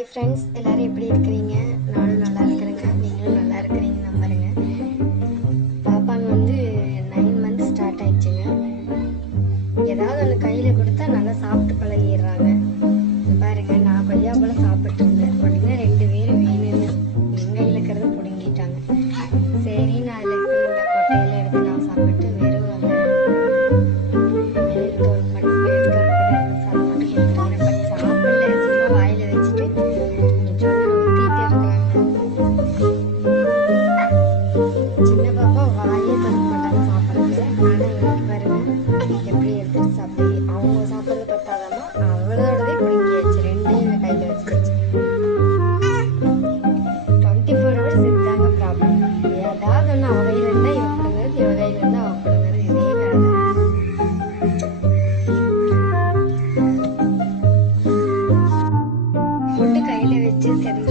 Hi friends, எல்லோரும் எப்படி இருக்கிறீங்க? நானும் நல்லா இருக்கிறேங்க. நீங்களும் நல்லா இருக்கிறீங்க நம்புறேங்க. பாப்பாங்க வந்து 9 மந்த்ஸ் ஸ்டார்ட் ஆயிடுச்சுங்க. ஏதாவது ஒன்று கையில் கொடுத்தா நல்லா சாப்பிட்டு பழகிடுறாங்க. பாருங்க, நான் கொய்யாப்பழம் சாப்பிட்டு இருந்தேன். உடனே 2 பேரும் வேணும்னு எங்கள் இருக்கிறத பிடுங்கிட்டாங்க. சரி, நான் அதில் இருக்கிற இந்த கொட்டையெல்லாம் எடுத்து நான் சாப்பிட்டு வெறும் அந்த எழுத்தோல் மட்டும் எழுத்தோல் கூட இருந்து சாப்பிட்டு கொடுத்துருக்கிறேன். பட் சாப்பிடல, சும்மா வாயில் வச்சுட்டு சொல்லி ஊற்றிட்டு இருக்கிறாங்க. சின்ன பாப்பா வாயே திறக்க மாட்டாங்க சாப்பிட்றது. ஆனால் அவங்களுக்கு பாருங்க எப்படி எடுத்துட்டு சாப்பிட்டு அவங்க சாப்பிட்றது பத்தாதாமா அவளோடவே பிடிங்கியாச்சு. 2யும் கையில் வச்சுருச்சு. 24 hours இதுதாங்க ப்ராப்ளம். ஏதாவது ஒன்று அவ கையில் இருந்தால் இவ பிடுங்கிறது, இவ கையில் இருந்தால் அவ பிடுங்கிறது. இதே வேலை தான். ஃபுட்டு கையில் வச்சு சரி